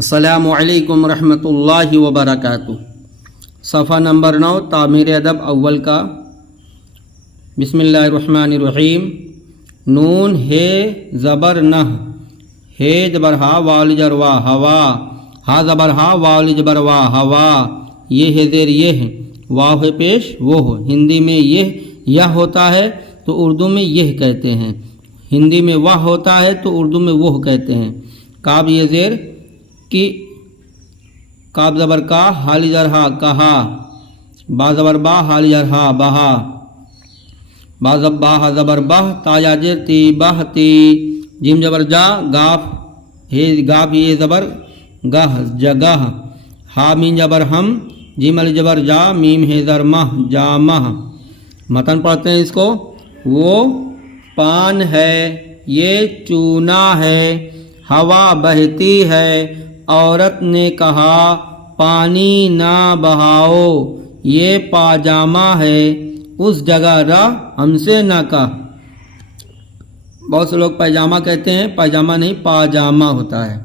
السلام علیکم ورحمۃ اللہ وبرکاتہ۔ صفحہ نمبر 9 تعمیر ادب اول کا۔ بسم اللہ الرحمن الرحیم۔ نون ہے زبر نہ، ہے زبر ہا واو جر وا ہوا، ہا زبر ہا واو جبر وا ہوا، یہ ہے زیر یہ، واو ہے پیش وہ ہو۔ ہندی میں یہ ہوتا ہے تو اردو میں یہ کہتے ہیں، ہندی میں وہ ہوتا ہے تو اردو میں وہ کہتے ہیں۔ کاب یہ زیر کی، کاب زبر کا، حال جر ہا کہا، با زبر با حال جر ہا بہا، با زبر بہ تا یا جر تی بہ تی، جیم زبر جا گاف ہے گاف یہ زبر گہ جگہ، ہا مین زبر ہم، جیم علی زبر جا میم ہے زر مہ جامہ۔ متن پڑھتے ہیں اس کو۔ وہ پان ہے، یہ چونا ہے، ہوا بہتی ہے، عورت نے کہا پانی نہ بہاؤ، یہ پاجامہ ہے، اس جگہ رہ ہم سے نہ کہہ۔ بہت سے لوگ پیجامہ کہتے ہیں، پاجامہ نہیں پاجامہ ہوتا ہے۔